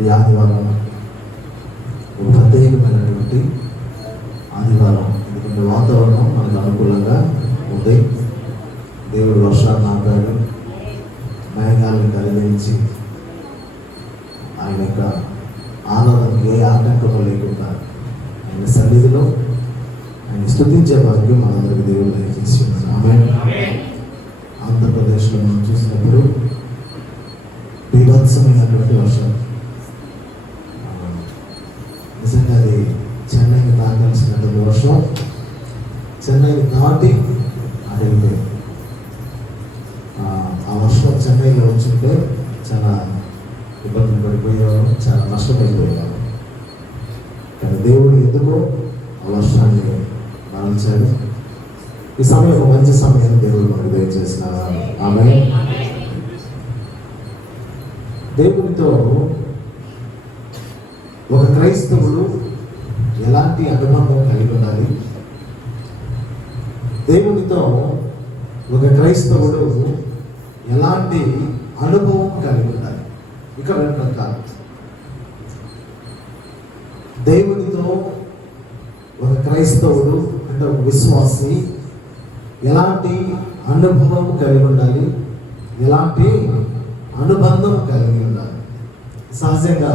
ఈ ఆదివారం ఒక ప్రత్యేకమైనటువంటి ఆదివారం. ఎందుకంటే వాతావరణం మనకు అనుకూలంగా ఉంది. దేవుడు వర్షాన్ని ఆపాడు, మేఘాలను కలిగించి ఆయన యొక్క ఆనందానికి ఏ ఆటంకం లేకుండా ఆయన సన్నిధిలో ఆయన స్తుతించే భాగ్యం మనందరికీ దేవుడు దయచేసి ఉన్నాడు. ఆమేన్. ఆంధ్రప్రదేశ్లో మనం చూసినప్పుడు బీభత్సమైనటువంటి వర్షం, నిజంగా అది చెన్నైని తాకాల్సినటువంటి వర్షం చెన్నైని దాటి అడిగిపోయింది. ఆ వర్షం చెన్నైలో వచ్చుంటే చాలా ఇబ్బందులు పడిపోయేవారు, చాలా నష్టపడిపోయేవారు. కానీ దేవుడు ఎందుకో ఆ వర్షాన్ని మరణించాడు. ఈ సమయం ఒక మంచి సమయం దేవుడు మనకు దయచేసిన. ఆమేన్. దేవునితో ఒక క్రైస్తవుడు ఎలాంటి అనుబంధం కలిగి ఉండాలి? దేవునితో ఒక క్రైస్తవుడు ఎలాంటి అనుభవం కలిగి ఉండాలి? ఇక్కడ రెండు రకాలు. దేవునితో ఒక క్రైస్తవుడు అంటే ఒక విశ్వాసి ఎలాంటి అనుభవం కలిగి ఉండాలి, ఎలాంటి అనుబంధం కలిగి ఉండాలి? సహజంగా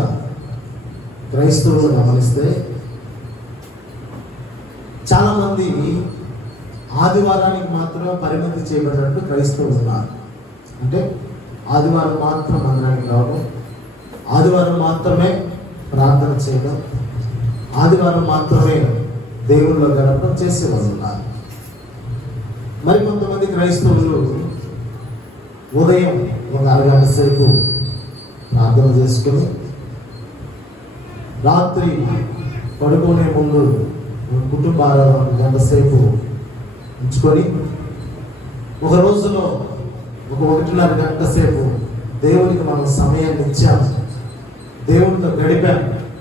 క్రైస్తవులు గమనిస్తే చాలామంది ఆదివారానికి మాత్రం పరిమితి చేయబడినట్టు క్రైస్తవులు ఉన్నారు. అంటే ఆదివారం మాత్రం మందిరానికి రావడం, ఆదివారం మాత్రమే ప్రార్థన చేయడం, ఆదివారం మాత్రమే దేవుళ్ళలో గడపడం చేసేవాళ్ళు ఉన్నారు. మరి కొంతమంది క్రైస్తవులు ఉదయం ఒక అరగంట సేపు ప్రార్థన చేసుకుని రాత్రి పడుకునే ముందు కుటుంబాల గంట సేపు ఉంచుకొని ఒక రోజులో ఒక 1.5 గంట సేపు దేవునికి మనం సమయాన్ని ఇచ్చాం, దేవుడితో గడిపాం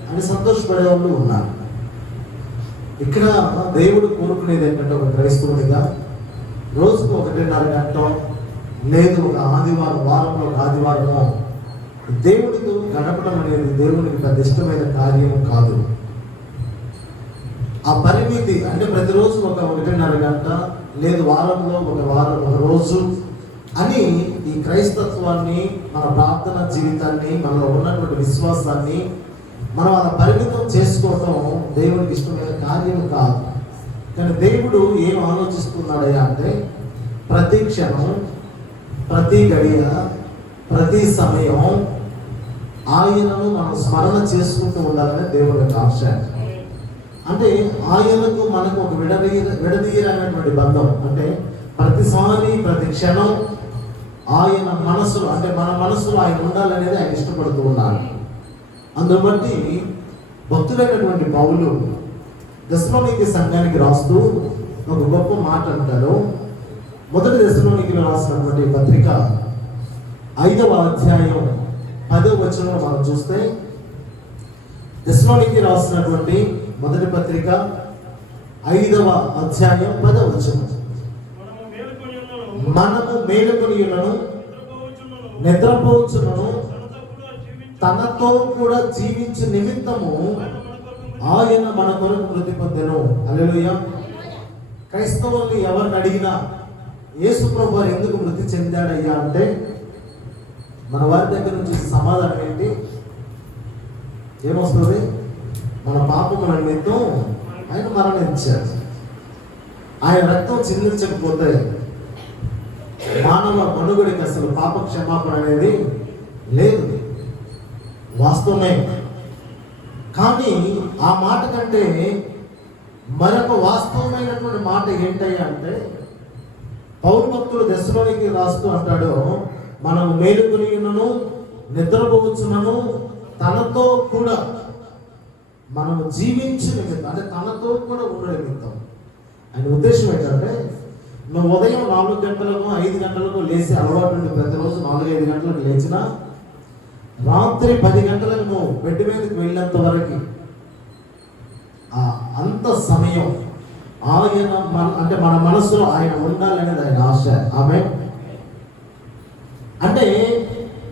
అని సంతోషపడే వాళ్ళు ఉన్నారు. ఇక్కడ దేవుడు కోరుకునేది ఏంటంటే ఒక క్రైస్తవునిగా రోజుకు 1.5 గంట లేదు ఒక ఆదివారం, వారంలో ఒక ఆదివారము దేవుడితో గడపడం అనేది దేవునికి పెద్ద ఇష్టమైన కార్యం కాదు. ఆ పరిమితి అంటే ప్రతిరోజు ఒక 1.5 గంట లేదు వారంలో ఒక రోజు అని ఈ క్రైస్తత్వాన్ని, మన ప్రార్థన జీవితాన్ని, మనలో ఉన్నటువంటి విశ్వాసాన్ని మనం అలా పరిమితం చేసుకోవటం దేవునికి ఇష్టమైన కార్యం కాదు. కానీ దేవుడు ఏం ఆలోచిస్తున్నాడయ్యా అంటే ప్రతి క్షణం, ప్రతి గడియ, ప్రతి సమయం ఆయనను మనం స్మరణ చేసుకుంటూ ఉండాలని దేవుని యొక్క ఆశ. అంటే ఆయనకు మనకు ఒక విడదీయరైనటువంటి బంధం. అంటే ప్రతిసారి, ప్రతి క్షణం ఆయన మనసులో, అంటే మన మనసులో ఆయన ఉండాలనేది ఆయన ఇష్టపడుతూ ఉన్నారు. అందును బట్టి భక్తులైనటువంటి పౌలు దశలోనికి సంఘానికి రాస్తూ ఒక గొప్ప మాట అంటారు. మొదటి దశలోనికి రాసినటువంటి పత్రిక 5వ అధ్యాయం 10వ వచనంలో మనం చూస్తే, దశలోనికి రాసినటువంటి మొదటి పత్రిక 5వ అధ్యాయం 10వ వచనం, మనము మేలుకొని ఉన్నను, నిద్రపోవచ్చును, తనతో కూడా జీవించు నిమిత్తము ఆయన మన కొరకు మృతి పొందెను. హల్లెలూయా. క్రైస్తవుల్ని ఎవరిని అడిగినా యేసు ప్రభువు ఎందుకు మృతి చెందాడయ్యా అంటే మన వారి దగ్గర నుంచి సమాధానం ఏంటి? ఏమొస్తుంది? మన పాపముల నిమిత్తం ఆయన మరణించాడు. ఆయన రక్తం చిందించకపోతే మానవ మనుగడికి అసలు పాప క్షమాపణ అనేది లేదు. వాస్తవమే. కానీ ఆ మాట కంటే మరొక వాస్తవమైనటువంటి మాట ఏంటయ్యా అంటే పౌలు భక్తులు దశలోనికి రాస్తూ అంటాడు, మనము మేలుకొని ఉన్నను, నిద్రపోవచ్చునను, తనతో కూడా మనము జీవించు నిమిత్తం, అంటే తనతో కూడా ఉండే నిమిత్తం. ఆయన ఉద్దేశం ఏంటంటే నువ్వు ఉదయం 4 గంటలకు 5 గంటలకు లేచి అలవాటు ఉండి ప్రతిరోజు 4-5 గంటలకు లేచినా రాత్రి 10 గంటలకు నువ్వు బెడ్ మీదకి వెళ్ళేంత వరకు అంత సమయం ఆయన అంటే మన మనసులో ఆయన ఉండాలనేది ఆయన ఆశ. ఆమె అంటే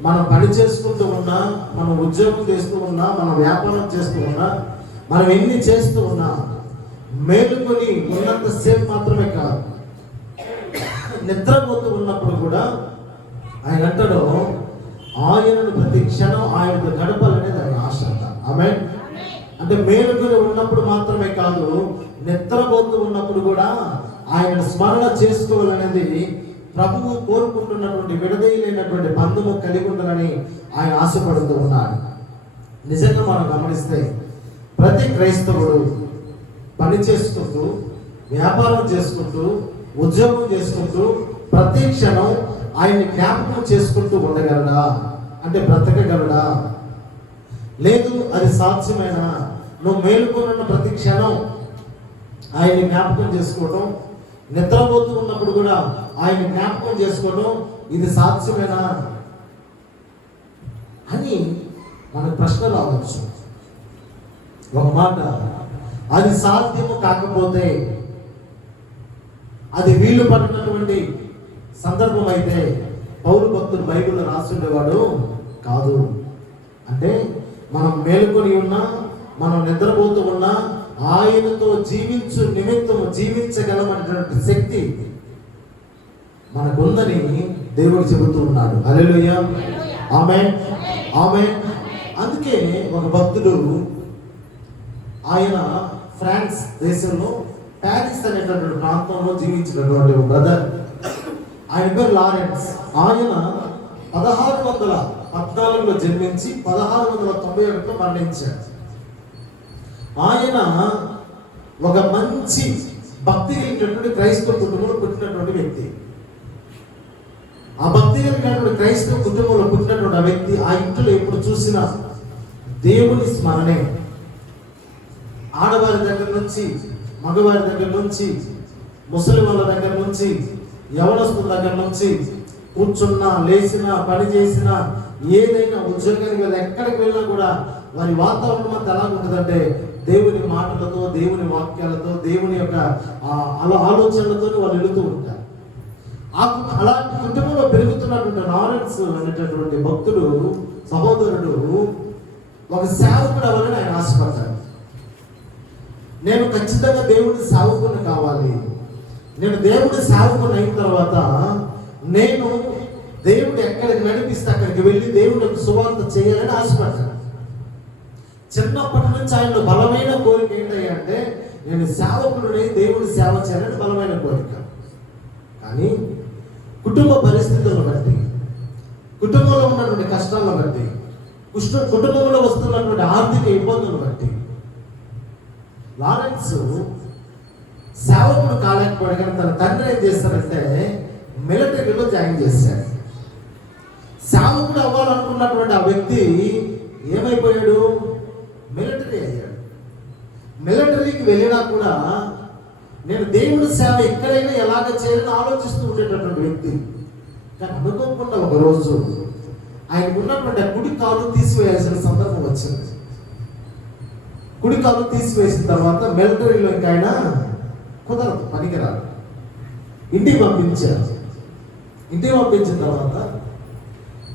మనం పని చేసుకుంటూ ఉన్నా, మనం ఉద్యోగం చేస్తూ ఉన్నా, మనం వ్యాపారం చేస్తూ ఉన్నా, మనం ఎన్ని చేస్తూ ఉన్నా మేలుకొని ఉన్నంతసేపు మాత్రమే కాదు, నిద్రపోతూ ఉన్నప్పుడు కూడా ఆయన అంటాడు ఆయనను ప్రతి క్షణం ఆయనతో గడపాలనేది ఆయన ఆశ. ఆమేన్. అంటే మేలుకొని ఉన్నప్పుడు మాత్రమే కాదు, నిద్రపోతూ ఉన్నప్పుడు కూడా ఆయన స్మరణ చేసుకోవాలనేది ప్రభువు కోరుకుంటున్నటువంటి విడదీయలేనటువంటి బంధము కలిగి ఉండాలని ఆయన ఆశపడుతూ ఉన్నాడు. నిజంగా మనం గమనిస్తే ప్రతి క్రైస్తవుడు పని చేసుకుంటూ, వ్యాపారం చేసుకుంటూ, ఉద్యోగం చేసుకుంటూ ప్రతి క్షణం ఆయన్ని జ్ఞాపకం చేసుకుంటూ ఉండగలడా? అంటే బ్రతకగలడా? లేదు, అది సాధ్యమేనా? నువ్వు మేలుకున్న ప్రతి క్షణం ఆయన్ని జ్ఞాపకం చేసుకోవడం, నిద్రపోతూ ఉన్నప్పుడు కూడా ఆయన జ్ఞాపకం చేసుకోవడం, ఇది సాధ్యమేనా అని మనకు ప్రశ్న రావచ్చు. ఒక మాట, అది సాధ్యము కాకపోతే, అది వీలు పడినటువంటి సందర్భం అయితే పౌలు భక్తుడు బైబిల్లో రాస్తుండేవాడు కాదు. అంటే మనం మేలుకొని ఉన్నా, మనం నిద్రపోతూ ఉన్నా ఆయనతో జీవించు నిమిత్తము జీవించగలమనేటువంటి శక్తి మనకుందని దేవుడు చెబుతూ ఉన్నాడు. హల్లెలూయా, ఆమేన్, ఆమేన్. అందుకే ఒక భక్తుడు, ఆయన ఫ్రాన్స్ దేశంలో ప్యారిస్ అనేటటువంటి ప్రాంతంలో జీవించినటువంటి ఒక బ్రదర్, ఆయన పేరు లారెన్స్. ఆయన 1614లో జన్మించి 1691లో మరణించాడు. ఆయన ఒక మంచి భక్తి కలిగినటువంటి క్రైస్తవ కుటుంబంలో పుట్టినటువంటి వ్యక్తి. ఆ భక్తి కలిగినటువంటి క్రైస్తవ కుటుంబంలో పుట్టినటువంటి ఆ వ్యక్తి ఆ ఇంట్లో ఎప్పుడు చూసినా దేవుని స్మరణే. ఆడవారి దగ్గర నుంచి, మగవారి దగ్గర నుంచి, ముసలి వాళ్ళ దగ్గర నుంచి, యవనస్తుల దగ్గర నుంచి, కూర్చున్నా, లేచినా, పని చేసినా, ఏదైనా ఉద్యోగానికి వెళ్ళి ఎక్కడికి వెళ్ళినా కూడా వారి వాతావరణం అంతా ఎలా ఉంటుందంటే దేవుని మాటలతో, దేవుని వాక్యాలతో, దేవుని యొక్క ఆలోచనలతో వాళ్ళు వెళుతూ ఉంటారు. అలాంటి కుటుంబంలో పెరుగుతున్నటువంటి లారెన్స్ అనేటటువంటి భక్తుడు సహోదరుడు ఒక సేవకుడు అవ్వాలని ఆయన ఆశపడ్డాడు. నేను ఖచ్చితంగా దేవుడి సేవకుని కావాలి, నేను దేవుడి సేవకుని అయిన తర్వాత నేను దేవుడు ఎక్కడికి నడిపిస్తే అక్కడికి వెళ్ళి దేవుడికి సువార్త చేయాలని ఆశపడ్డాను. చిన్నప్పటి నుంచి ఆయనలో బలమైన కోరిక ఏంటంటే నేను సేవకుడిని, దేవుడి సేవ చేయాలని బలమైన కోరిక. కానీ కుటుంబ పరిస్థితులను బట్టి, కుటుంబంలో ఉన్నటువంటి కష్టాలను బట్టి, కుటుంబంలో వస్తున్నటువంటి ఆర్థిక ఇబ్బందులను బట్టి లారెన్స్ సేవకుడు కాలేకపోయాడు. కానీ తన తండ్రి ఏం చేస్తారంటే మిలిటరీలో జాయిన్ చేశాడు. సేవకుడు అవ్వాలనుకున్నటువంటి ఆ వ్యక్తి ఏమైపోయాడు? మిలిటరీ అయ్యాడు. మిలిటరీకి వెళ్ళినా కూడా నేను దేవుడి సేవ ఎక్కడైనా ఎలాగ చేయాలని ఆలోచిస్తూ ఉండేటటువంటి వ్యక్తి. కానీ అనుకోకుండా ఒక రోజు ఆయనకు ఉన్నటువంటి కుడి కాలు తీసివేయాల్సిన సందర్భం వచ్చింది. కుడి కాలు తీసివేసిన తర్వాత మిలిటరీలో ఇంకా ఆయన కుదరదు, పనికిరాదు. ఇంటికి పంపించారు. ఇంటికి పంపించిన తర్వాత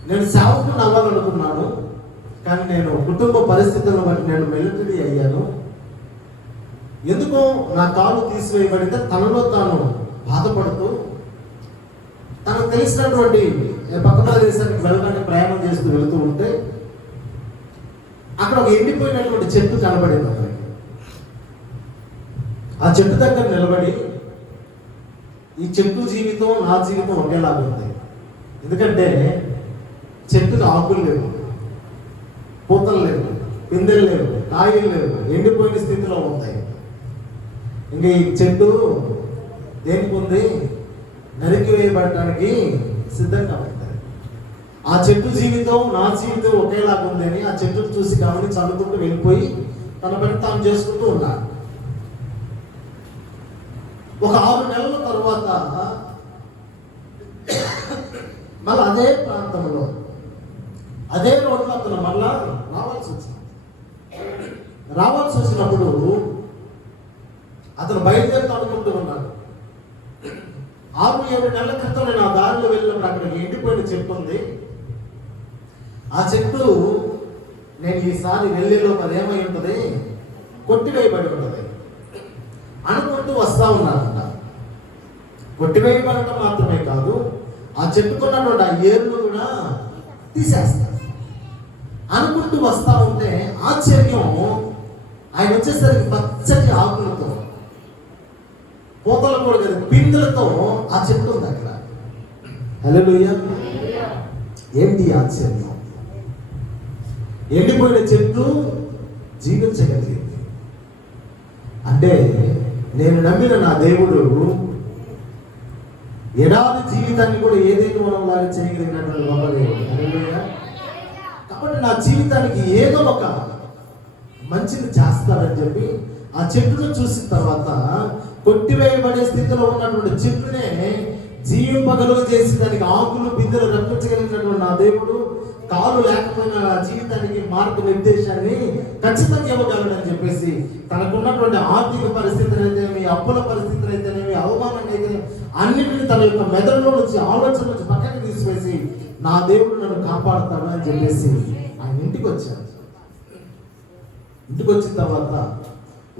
నేను సేవకుని అవ్వాలనుకున్నాను, కానీ నేను కుటుంబ పరిస్థితులను బట్టి నేను మిలిటరీ అయ్యాను, ఎందుకో నా కాలు తీసివేయబడింది తనలో తాను బాధపడుతూ తనకు తెలిసినటువంటి పక్కన దేశానికి వెళ్ళడానికి ప్రయాణం చేస్తూ వెళుతూ ఉంటే అక్కడ ఒక ఎండిపోయినటువంటి చెట్టు కనబడింది అతనికి. ఆ చెట్టు దగ్గర నిలబడి ఈ చెట్టు జీవితం నా జీవితం ఒకేలాగా ఉంది. ఎందుకంటే చెట్టుకు ఆకులు లేవు, పూతలు లేవు, పిందెలు లేవు, కాయలు లేవు, ఎండిపోయిన స్థితిలో ఉంటాయి. ఇంకా ఈ చెట్టు దేనికి ఉంది? నరికి వేయబడటానికి సిద్ధంగా ఉంది. ఆ చెట్టు జీవితం నా జీవితం ఒకేలాగా ఉందని ఆ చెట్టును చూసి గమనించి అనుకుంటూ వెళ్ళిపోయి తన పని తాను చేసుకుంటూ ఉన్నాడు. ఒక 6 నెలల తర్వాత మళ్ళీ అదే ప్రాంతంలో అదే రోడ్లో అతను మళ్ళా రావాల్సి వచ్చినప్పుడు అతను బయలుదేరుతూ అనుకుంటూ ఉన్నాడు. 6-7 నెలల క్రితం నేను ఆ దారిలో వెళ్ళినప్పుడు అక్కడికి ఎండిపోయిన చెట్టు ఉంది, ఆ చెట్టు నేను ఈసారి వెళ్ళే లోపల ఏమై ఉంటుంది, కొట్టివేయబడి ఉంటుంది అనుకుంటూ వస్తా ఉన్నారంట. కొట్టివేయబడటం మాత్రమే కాదు, ఆ చెట్టుకున్నటువంటి ఆ ఏర్లు కూడా తీసేస్తారు అనుకుంటూ వస్తా ఉంటే ఆశ్చర్యం, ఆయన వచ్చేసరికి పచ్చటి ఆకులతో, పూతలు కూడా కదా, పిందులతో ఆ చెట్టు ఉంది అక్కడ. హల్లెలూయా. ఏంటి ఆశ్చర్యం? ఎండిపోయిన చెట్టు జీవించగలిగింది అంటే నేను నమ్మిన నా దేవుడు ఎడారి జీవితాన్ని కూడా ఏదైతే మనం లాగా చేయగలిగినటువంటి గొప్ప దేవుడు. హల్లెలూయా. కాబట్టి నా జీవితానికి ఏదో ఒక మంచిది చేస్తాడని చెప్పి ఆ చెట్టును చూసిన తర్వాత కొట్టివేయబడే స్థితిలో ఉన్నటువంటి చెట్టునే జీవింపగలుగు చేసి దానికి ఆకులు పిందెలు రప్పించగలిగినటువంటి నా దేవుడు కాలు లేకపోయిన నా జీవితానికి మార్గనిర్దేశాన్ని ఖచ్చితంగా ఇవ్వగలడని చెప్పేసి తనకున్నటువంటి ఆర్థిక పరిస్థితులు అయితేనేమి, అప్పుల పరిస్థితులు అయితేనేమి, అవమానాలు అయితే అన్నింటినీ తన యొక్క మెదడులో నుంచి, ఆలోచన నుంచి పక్కకి తీసివేసి నా దేవుడు నన్ను కాపాడుతాడు అని చెప్పేసి ఆయన ఇంటికి వచ్చాడు. ఇంటికి వచ్చిన తర్వాత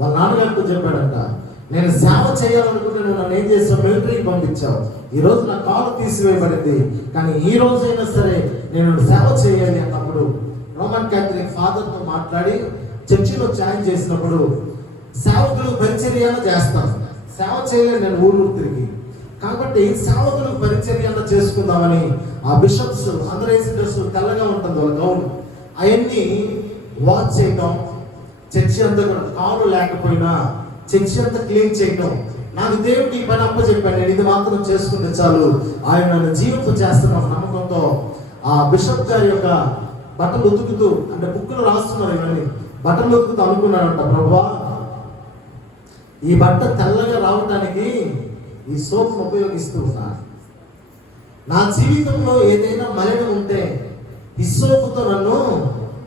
వాళ్ళ నాన్నగారితో చెప్పాడంట, నేను సేవ చేయాలనుకుంటే నువ్వు నన్ను ఏం చేసావు, మిలిటరీకి పంపించావు. ఈ రోజు నా కాలు తీసివేయబడింది, కానీ ఈ రోజైనా సరే నేను సేవ చేయాలి అన్నప్పుడు రోమన్ క్యాథలిక్ ఫాదర్తో మాట్లాడి చర్చిలో జాయిన్ చేసినప్పుడు సేవకులు పరిచర్యను చేస్తాను, సేవ చేయలేను నేను ఊరు తిరిగి, కాబట్టి సేవకులు పరిచర్యను చేసుకుందామని ఆ బిషప్స్ అందరూ వేసిన డ్రెస్ తెల్లగా ఉంటుంది వాళ్ళ గౌన్, అవన్నీ వాచ్ చేయటం, చర్చి అంతా కూడా కాలు లేకపోయినా చర్చి అంతా క్లీన్ చేయటం. నాకు దేవుడు ఈ పని అప్పచెప్పాడు, నేను ఇది మాత్రం చేసుకుంటే చాలు, ఆయన నన్ను జీవింప చేస్తున్న నమ్మకంతో ఆ బిషప్ గారి యొక్క బట్టలు ఉతుకుతూ, అంటే బుక్కులు రాస్తున్నారు ఇవన్నీ, బట్టలు ఉతుకుతూ అనుకున్నాడంట, ప్రభువా ఈ బట్ట తెల్లగా రావడానికి ఈ సోప్ను ఉపయోగిస్తూ ఉన్నాను. నా జీవితంలో ఏదైనా మలినం ఉంటే ఈ సోపుతో నన్ను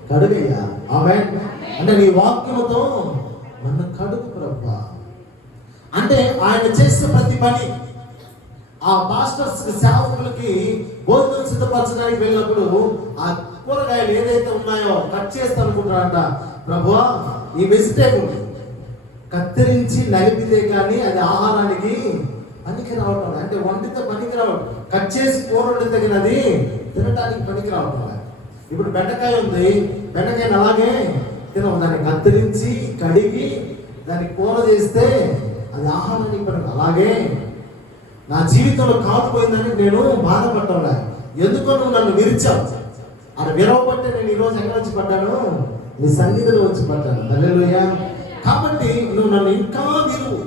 కడుగయ్యా. ఆమేన్. అంటే నీ వాక్యముతో నన్ను కడుగు ప్రభువా. అంటే ఆయన చేసే ప్రతి పని ఆ పాస్టర్స్ సేవకులకి భోజనం సిద్ధపరచడానికి వెళ్ళినప్పుడు ఆ కూరగాయలు ఏదైతే ఉన్నాయో కట్ చేస్తా అనుకుంటారంట, ప్రభువా ఈ వెజిటేబుల్ కత్తిరించి నలిపితే కానీ అది ఆహారానికి పనికి రావటం, అంటే వండితే పనికి రావడం, కట్ చేసి కూర వండితే కానీ అది తినడానికి పనికి రావటం. ఇప్పుడు బెండకాయ ఉంది, బెండకాయని అలాగే తినవు, దాన్ని కత్తిరించి కడిగి దాన్ని కూర చేస్తే అది ఆహారానికి పనికి. అలాగే నా జీవితంలో కాకపోయిందని నేను బాధపడ్డా, ఎందుకో నువ్వు నన్ను విరిచావు, అది విరవబట్టే నేను ఈరోజు ఎక్కడ వచ్చి పడ్డాను, నీ సన్నిధిలో వచ్చి పడ్డాను. హల్లెలూయా. కాబట్టి నువ్వు నన్ను ఇంకా విలువు,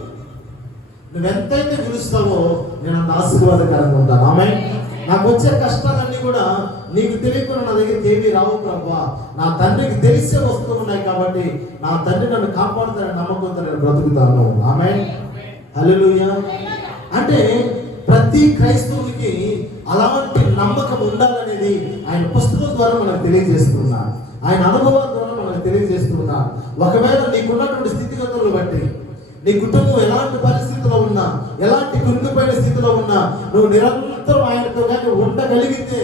నువ్వెంతైతే విలుస్తావో నేను అంత ఆశీర్వాదకరంగా ఉంటాను. ఆమేన్. నాకు వచ్చే కష్టాలన్నీ కూడా నీకు తెలియకుండా నా దగ్గరికి ఏమీ రావు ప్రభువా, నా తండ్రికి తెలిసే వస్తూ ఉన్నాయి కాబట్టి నా తండ్రి నన్ను కాపాడుతానని నమ్మకంతో నేను బ్రతుకుతాను. ఆమేన్. హల్లెలూయా. అంటే ప్రతి క్రైస్తవునికి అలాంటి నమ్మకం ఉండాలనేది ఆయన పుస్తకం ద్వారా మనకు తెలియజేస్తున్నారు, ఆయన అనుభవాల ద్వారా మనకు తెలియజేస్తున్నారు. ఒకవేళ నీకున్నటువంటి స్థితిగతులను బట్టి, నీ కుటుంబం ఎలాంటి పరిస్థితిలో ఉన్నా, ఎలాంటి కుంగిపోయిన స్థితిలో ఉన్నా, నువ్వు నిరంతరం ఆయనతో కానీ ఉండగలిగితే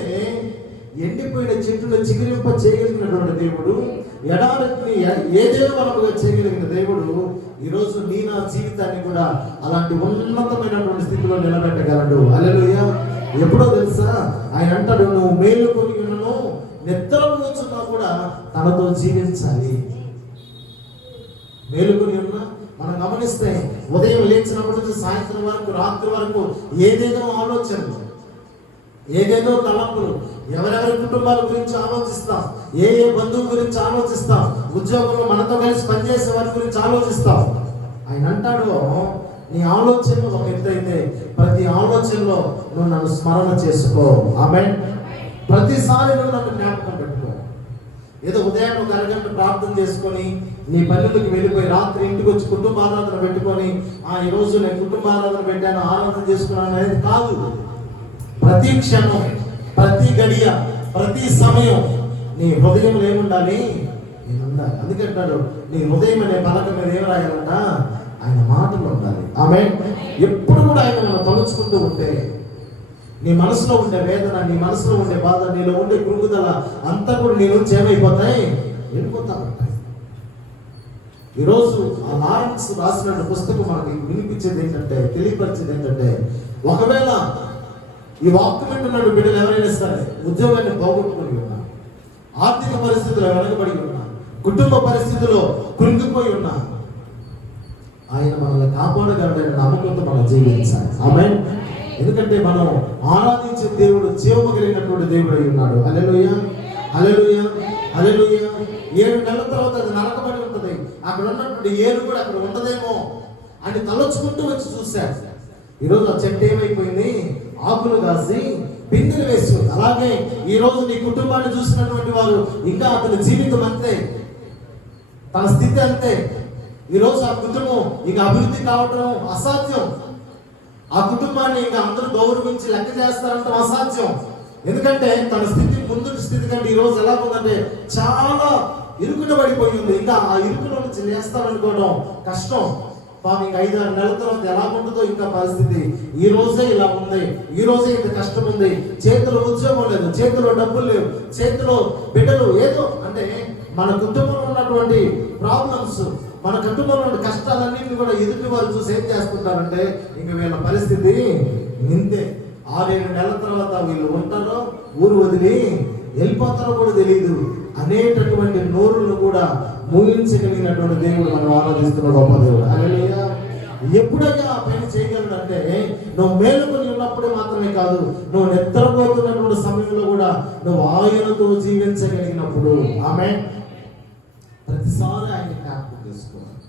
ఎండిపోయిన చెట్టును చిగురింప చేయగలిగినటువంటి దేవుడు, ఎడారిని ఏదేవరముగా చేయగలిగిన దేవుడు ఈరోజు నీ నా జీవితాన్ని కూడా అలాంటి ఉన్నతమైనటువంటి స్థితిలో నిలబెట్టగలడు. హల్లెలూయా. ఎప్పుడో తెలుసా, ఆయన అంటాడు, నువ్వు మేలుకొని ఉన్నను నిద్రపోతున్నా కూడా తనతో జీవించాలి. మేలుకొని ఉన్నా మనం గమనిస్తే ఉదయం లేచినప్పటి నుంచి సాయంత్రం వరకు, రాత్రి వరకు ఏదేదో ఆలోచనలు, ఏదేదో తలంపులు, ఎవరెవరి కుటుంబాల గురించి ఆలోచిస్తాం, ఏ ఏ బంధువు గురించి ఆలోచిస్తాం, ఉద్యోగంలో మనతో కలిసి పనిచేసే వారి గురించి ఆలోచిస్తాం. ఆయన అంటాడు, నీ ఆలోచనలు ఒక ఎత్తు అయితే ప్రతి ఆలోచనలో నువ్వు నన్ను స్మరణ చేసుకో. ఆమేన్. ప్రతిసారి నువ్వు నన్ను జ్ఞాపకం పెట్టుకో. ఏదో ఉదయం ఒక అరగంట ప్రార్థన చేసుకొని నీ పనులకు వెళ్ళిపోయి రాత్రి ఇంటికి వచ్చి కుటుంబారాధన పెట్టుకొని ఈరోజు నేను కుటుంబారాధన పెట్టాను, ఆరాధన చేసుకున్నాను అనేది కాదు. ప్రతి క్షణం, ప్రతి గడియ, ప్రతి సమయం నీ హృదయంలో ఏముండాలి, నేను ఉండాలి. అందుకంటాడు, నీ హృదయం అనే పలక మీద ఏం రాయాలంట, ఆయన మాటలు ఉండాలి. ఆమేన్. ఎప్పుడు కూడా ఆయన మనం తలుచుకుంటూ ఉంటే నీ మనసులో ఉండే వేదన, నీ మనసులో ఉండే బాధ, నీలో ఉండే కృంగుదల అంతా కూడా నీ నుంచి ఏమైపోతాయి, వెళ్ళిపోతా ఉంటాయి. ఈరోజు ఆ లారెన్స్ రాసిన పుస్తకం మనకి వినిపించేది ఏంటంటే, తెలియపరిచేది ఏంటంటే, ఒకవేళ ఈ వాక్యం వింటున్న బిడ్డలు ఎవరైనా సరే ఉద్యోగాన్ని పోగొట్టుకుని ఉన్నా, ఆర్థిక పరిస్థితుల్లో వెనకబడి ఉన్నా, కుటుంబ పరిస్థితుల్లో కృంగిపోయి ఉన్నా, ఆయన మనల్ని కాపాడగలడని నమ్మకంతో మనం జీవించాలి. ఆమేన్. ఎందుకంటే మనం ఆరాధించే దేవుడు జీవము కలిగినటువంటి దేవుడు అయి ఉన్నాడు. హల్లెలూయా, హల్లెలూయా, హల్లెలూయా. 7 నెలల తర్వాత అది నరకబడి ఉంటుంది. అక్కడ ఉన్నటువంటి ఏరు కూడా అక్కడ ఉండదేమో అని తలచుకుంటూ వచ్చి చూశాడు. ఈరోజు ఆ చెట్టు ఏమైపోయింది, ఆకులు కాసి పిందెలు వేసి. అలాగే ఈ రోజు నీ కుటుంబాన్ని చూసినటువంటి వారు ఇంకా అతని జీవితం అంతే, తన స్థితి అంతే. ఈరోజు ఆ కుటుంబం ఇక అభివృద్ధి కావడం అసాధ్యం. ఆ కుటుంబాన్ని ఇంకా అందరూ గౌరవించి లెక్క చేస్తారంటే అసాధ్యం. ఎందుకంటే తన స్థితి ముందు స్థితి కంటే ఈ రోజు ఎలా ఉందంటే చాలా ఇరుకున పడిపోయి ఉంది. ఇంకా ఆ ఇరుకులో నుంచి లేస్తారనుకోవడం కష్టం. పాపం ఇంకా 5-6 నెలల తర్వాత ఎలా ఉంటుందో ఇంకా పరిస్థితి. ఈ రోజే ఇలా ఉంది, ఈ రోజే ఇంత కష్టం ఉంది, చేతిలో ఉద్యోగం లేదు, చేతిలో డబ్బులు లేవు, చేతిలో బిడ్డలు ఏదో అంటే మన కుటుంబంలో ఉన్నటువంటి ప్రాబ్లమ్స్, మన కుటుంబంలో ఉన్న కష్టాలన్నింటినీ కూడా ఎదుటి వారు చూసి ఏం చేస్తుంటారంటే ఇంక వీళ్ళ పరిస్థితి ఇంతే. 6-7 నెలల తర్వాత వీళ్ళు ఉంటారో ఊరు వదిలి వెళ్ళిపోతారో కూడా తెలియదు అనేటటువంటి నోరులను కూడా ముగించగలిగినటువంటి దేవుడు మనం ఆరాధిస్తున్న గొప్ప దేవుడు. హల్లెలూయా. ఎప్పుడైనా ఆ పని చేయగలడంటే నువ్వు మేలుకొని ఉన్నప్పుడే మాత్రమే కాదు, నువ్వు నిద్రపోతున్నటువంటి సమయంలో కూడా నువ్వు ఆయనతో జీవించగలిగినప్పుడు. ఆమేన్. ప్రతిసారి ఆయన జ్ఞాపకం చేసుకోవాలి,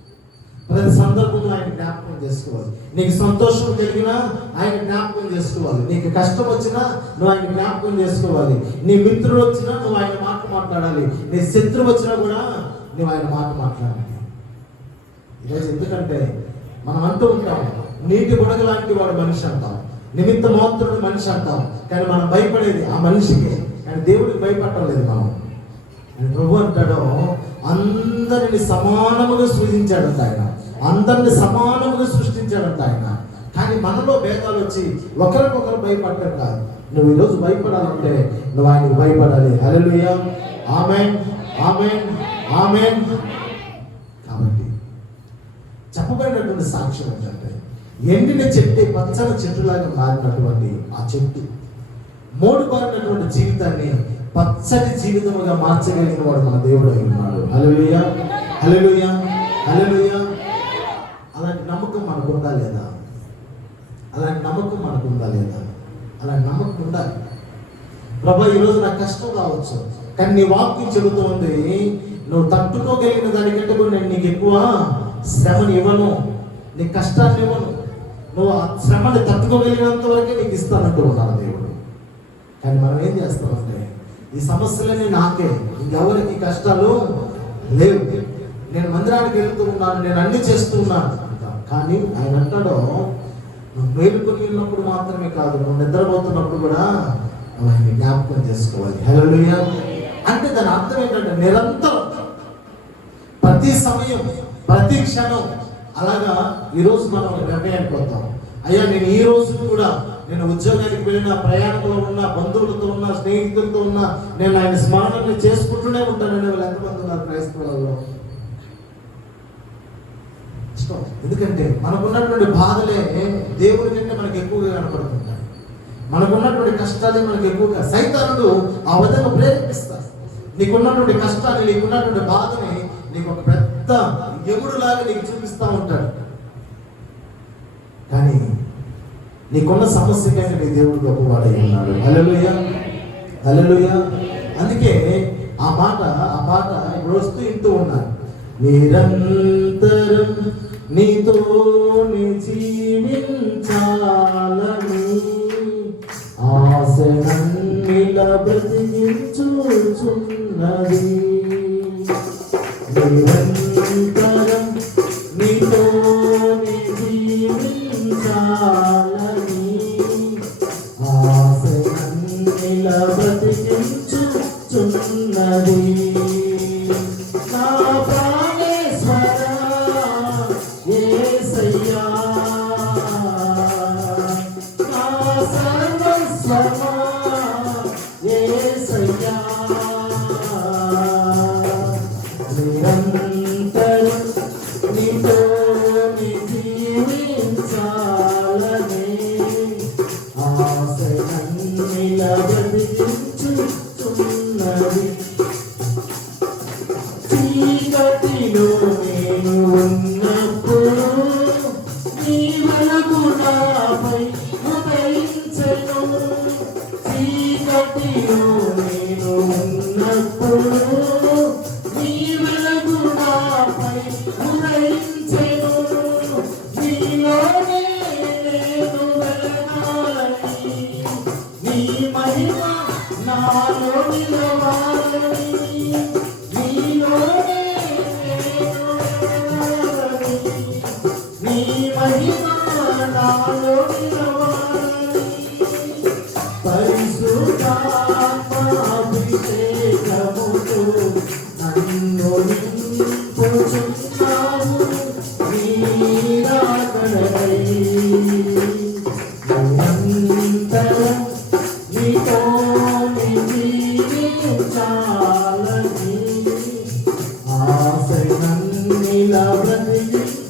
ప్రతి సందర్భంలో ఆయన జ్ఞాపకం చేసుకోవాలి. నీకు సంతోషం కలిగినా ఆయన జ్ఞాపకం చేసుకోవాలి, నీకు కష్టం వచ్చినా నువ్వు ఆయన జ్ఞాపకం చేసుకోవాలి, నీ మిత్రుడు వచ్చినా నువ్వు ఆయన మాట మాట్లాడాలి, నీ శత్రువు వచ్చినా కూడా నువ్వు ఆయన మాట మాట్లాడాలి. ఈరోజు ఎందుకంటే మనం అంటూ ఉంటాం నీటి బుడగ లాంటి వాడు మనిషి అంటాం, నిమిత్త మాత్రుడు మనిషి అంటాం, కానీ మనం భయపడేది ఆ మనిషికి, కానీ దేవుడికి భయపడటం లేదు మనం. ప్రభు అంటాడు అందరిని సమానముగా సృజించాడంట ఆయన, అందరిని సమానముగా సృష్టించాడంట ఆయన. కానీ మనలో భేదాలు వచ్చి ఒకరికొకరు భయపడటం కాదు. నువ్వు ఈరోజు భయపడాలంటే నువ్వు ఆయనకు భయపడాలి. హల్లెలూయా, ఆమేన్, ఆమేన్, ఆమేన్. కాబట్టి చెప్పబడినటువంటి సాక్ష్యం ఏంటంటే ఎండిన చెట్టు పచ్చని చెట్టులాగా మారినటువంటి ఆ చెట్టు మోడుబారినటువంటి జీవితాన్ని పచ్చటి జీవితముగా మార్చగలిగిన వాడు మన దేవుడు అయి ఉన్నాడు. హల్లెలూయా, హల్లెలూయా, హల్లెలూయా. అలాంటి నమ్మకం మనకు ఉందా లేదా? అలాంటి నమ్మకం మనకు ఉందా లేదా? అలాంటి నమ్మకం ఉండాలి. ప్రభా ఈరోజు నాకు కష్టం రావచ్చు, కానీ నీ వాక్యం చెబుతోంది నువ్వు తట్టుకోగలిగిన దానికంటే కూడా నేను నీకు ఎక్కువ శ్రమని ఇవ్వను, నీ కష్టాన్ని ఇవ్వను, నువ్వు ఆ శ్రమని తట్టుకోగలిగినంత వరకే నీకు ఇస్తానంటూ ఉన్నాను దేవుడు. కానీ మనం ఏం చేస్తామంటే ఈ సమస్యలన్నీ నాకే, ఇంకెవరికి కష్టాలు లేవు, నేను మందిరానికి వెళ్తూ ఉన్నాను, నేను అన్ని చేస్తూ ఉన్నాను. కానీ ఆయన అంటాడో నువ్వు మేలుకొని ఉన్నప్పుడు మాత్రమే కాదు, నువ్వు నిద్రపోతున్నప్పుడు కూడా నువ్వు ఆయన జ్ఞాపకం చేసుకోవాలి. హల్లెలూయా. అంటే దాని అర్థం ఏంటంటే నిరంతరం ప్రతి సమయం ప్రతి క్షణం. అలాగా ఈరోజు మనం నిర్ణయానికి వద్దాం, అయ్యా నేను ఈ రోజు కూడా నేను ఉద్యోగానికి వెళ్ళిన, ప్రయాణంలో ఉన్న, బంధువులతో ఉన్న, స్నేహితులతో ఉన్న, నేను ఆయన స్మరణని చేసుకుంటూనే ఉంటానని వాళ్ళు ఎంతమంది ఉన్నారు క్రైస్తవులలో? ఎందుకంటే మనకున్నటువంటి బాధలే దేవుడి కంటే మనకు ఎక్కువగా కనపడుతుంటాయి, మనకున్నటువంటి కష్టాలే మనకు ఎక్కువగా సైతానుడు ఆ విధంగా ప్రేరేపిస్తారు. నీకున్నటువంటి కష్టాన్ని, నీకున్నటువంటి బాధని నీకు ఒక పెద్ద ఎముడులాగా నీకు చూపిస్తూ ఉంటాడు. కానీ నీకున్న సమస్య కంటే నీ దేవుడు గొప్పవాడై ఉన్నాడు. హల్లెలూయా, హల్లెలూయా. అందుకే ఆ పాట ఇప్పుడు వస్తూ ఇంటూ ఉన్నాను. నిరంతరం నీతోని జీవించాలని ఆశనన్నిలా బ్రతికించుచున్నది. నిరంతరం నీతోని జీవించాలని ఆశనన్నిలా బ్రతికించుచున్నది. నా ప్రాణేశ్వర యేసయ్యా, నా సర్వస్వ నిరంతరం నీతోనే జీవించాలనే ఆశలన్నిలా బ్రతికించుచున్నది. చీకటిలో నేను ఉన్నప్పుడు నీ వెలుగు నాపై ఉదయించెను. చీకటిలో నేను ఉన్నప్పుడు నీ వెలుగు నాపై ఉదయించెను. నీలోనే నేను వెలగాలని, నీ మహిమ నాలో నిలవాలని. నీలోనే నేను వెలగాలని, నీ మహిమ నాలో నిలవాలని. పరిశుద్ధాత్మాభిషేకముతో నన్ను నింపుచున్నావు నీ రాకడకై. నిరంతరం నీతోనే జీవించాలని ఆశలన్నిలా బ్రతికించుచున్నది.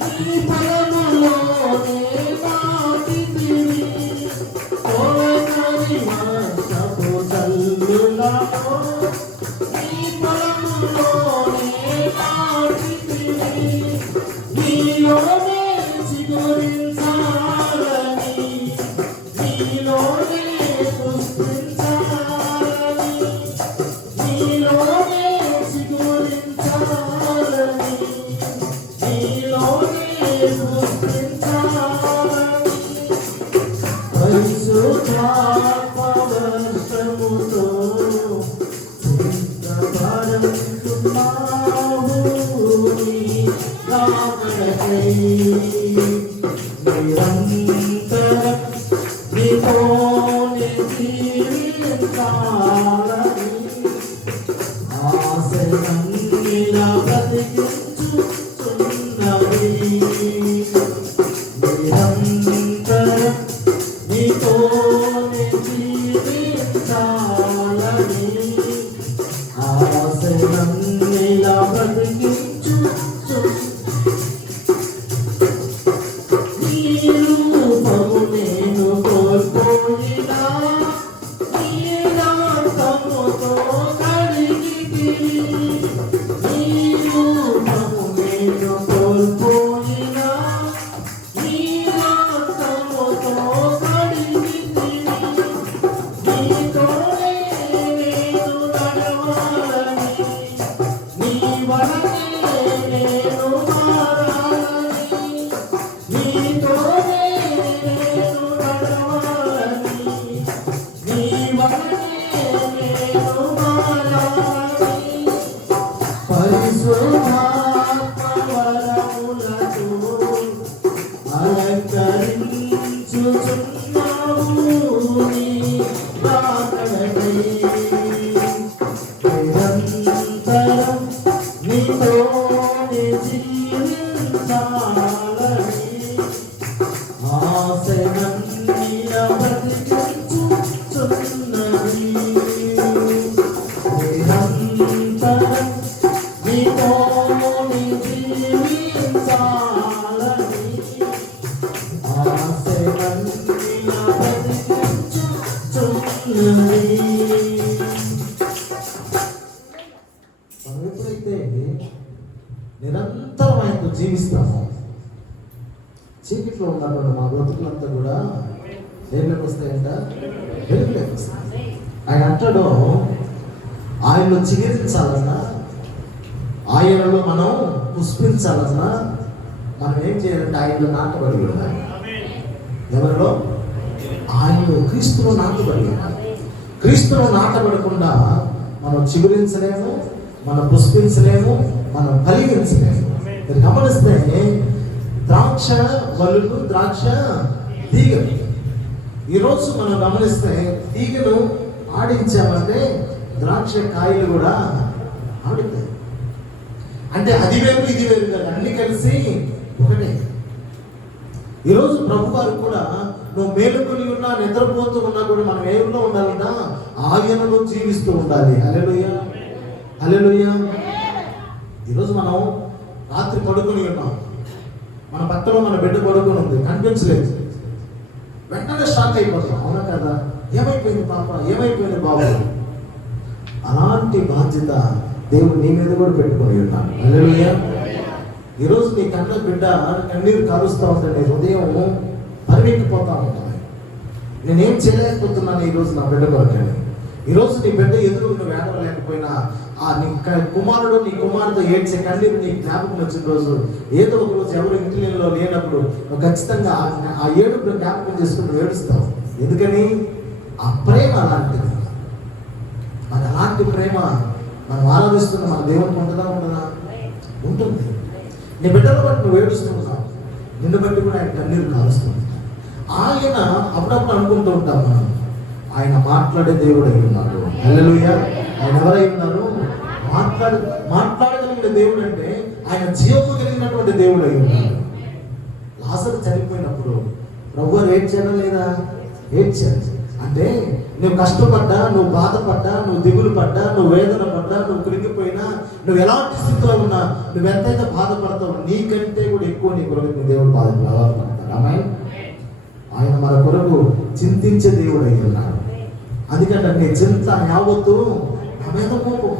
నీ ఫలములోనే నాటితివి. తొలకరి వర్షపు జల్లులలో నీ ఫలములోనే నాటితివి. నీలోనే చిగురించాలని, నీలోనే పుష్పించాలని, నీలోనే చిగురించాలని, నీలోనే పుష్పించాలని. పరిశుద్ధాత్మవర్షముతో సిద్ధపడుతున్నావు నీ రాకడకై. నిరంతరం నీతోనే జీవించాలని ఆశలన్నిలా బ్రతికించుచున్నది. నిరంతరం నీతోనే జీవించాలని ఆశలన్నిలా బ్రతికించుచున్నది. నీ రూపము నేను కోల్పోయినా నీ రక్తముతో కడిగితివి. నీ రూపము నేను కోల్పోయినా నీ రక్తముతో కడిగితివి. నీతోనే నేను నడవాలని, నీ వలనే నేను మారాలని. నీతోనే నేను నడవాలని, నీ వలనే నేను మారాలని. పరిశుద్ధాత్మవరములతో అలంకరించుచున్నావు నీ రాకడకై. నిరంతరం నీతోనే జీవించాలని ఆశలన్నిలా బ్రతికించుచున్నది. నిరంతరం నీతోనే జీవించాలని ఆశలన్నిలా బ్రతికించుచున్నది. మనం ఎప్పుడైతే నిరంతరం ఆయనతో జీవిస్తాము, చీకట్లో ఉన్నటువంటి మా బ్రతుకులంతా కూడా దేనిలోకి వస్తాయంట? వెలుగులోకి వస్తాయి. ఆయన అంటాడు, ఆయనలో చిగురించాలన్నా, ఆయనలో మనం పుష్పించాలన్నా మనం ఏం చేయాలంటే ఆయనలో నాటబడి ఉండాలి. ఎవరిలో? ఆయనలో, క్రీస్తులో నాటబడి ఉండాలి. క్రీస్తులో నాటబడకుండా మనం చిగురించలేము, మనం పుష్పించలేము, మనం కలిగించలేము. మీరు గమనిస్తే ద్రాక్ష వలులు, ద్రాక్ష తీగలు. ఈరోజు మనం గమనిస్తే తీగను ఆడించామంటే ద్రాక్ష కాయలు కూడా ఆడుతాయి. అంటే అది వేరు ఇది వేరు కాదు, అన్ని కలిసి ఒకటే. ఈరోజు ప్రభు వారు కూడా నువ్వు మేలుకొని ఉన్నా నిద్రపోతూ ఉన్నా కూడా మనం ఏమిలో ఉండాలంట? ఆయనలో జీవిస్తూ ఉండాలి. హల్లెలూయా, హల్లెలూయా. ఈరోజు మనం రాత్రి పడుకొని ఉన్నాం, మన పక్కలో మన బిడ్డ పడుకొని ఉంది, కనిపించలేదు, వెంటనే షాక్ అయిపోతాం. అవునా కదా? ఏమైపోయింది పాప, ఏమైపోయింది బాబు? అలాంటి బాధ్యత దేవుడు నీ మీద కూడా పెట్టుకొని ఉన్నాడు. హల్లెలూయా. ఈరోజు నీ కన్న బిడ్డ కన్నీరు కారుస్తూ ఉంటుంది, హృదయం పరిగెక్కిపోతూ ఉంటుంది. నేనేం చేయలేకపోతున్నాను ఈరోజు నా బిడ్డ కొరకు. ఈరోజు నీ బిడ్డ ఎదురు నువ్వు ఏడవలేకపోయినా నీ కుమారుడు నీ కుమారుడు ఏడ్చే కన్నీరు నీ జ్ఞాపకం వచ్చిన రోజు, ఏదో ఒక రోజు ఎవరు ఇంటిలో లేనప్పుడు నువ్వు ఖచ్చితంగా ఆ ఏడుపును జ్ఞాపకం చేసుకుని ఏడుస్తావు. ఎందుకని? ఆ ప్రేమ అలాంటిది. మరి అలాంటి ప్రేమ మనం ఆరాధిస్తున్న మన దేవునికి ఉంటుందా? ఉంటుంది. నీ బిడ్డల బట్టి నువ్వు ఏడుస్తున్నావు, నిన్ను బట్టి కూడా ఆయన కన్నీరు కాలుస్తుంది. ఆయన అప్పుడప్పుడు అనుకుంటూ ఉంటాం మనం, ఆయన మాట్లాడే దేవుడు అయి ఉన్నాడు. హల్లెలూయా. ఆయన ఎవరై ఉన్నారు? మాట్లాడగలిగిన దేవుడు. అంటే ఆయన జీవము కలిగినటువంటి దేవుడు అయి ఉన్నాడు. లాజరు చనిపోయినప్పుడు ప్రభువు ఏడ్చాడా లేదా? ఏడ్చాడు. అంటే నువ్వు కష్టపడ్డా, నువ్వు బాధపడ్డా, నువ్వు దిగులు పడ్డా, నువ్వు వేదన పడ్డా, నువ్వు కృంగిపోయినా, నువ్వు ఎలాంటి స్థితిలో ఉన్నా, నువ్వు ఎంతైతే బాధపడతావు నీకంటే కూడా ఎక్కువ నీ కొరకు నీ దేవుడు బాధపడతాడు. ఆమేన్. ఆయన మన కొరకు చింతించే దేవుడు అయి ఉన్నాడు. అందుకంటే నీ చింత యావత్తు నా మీద మోపు,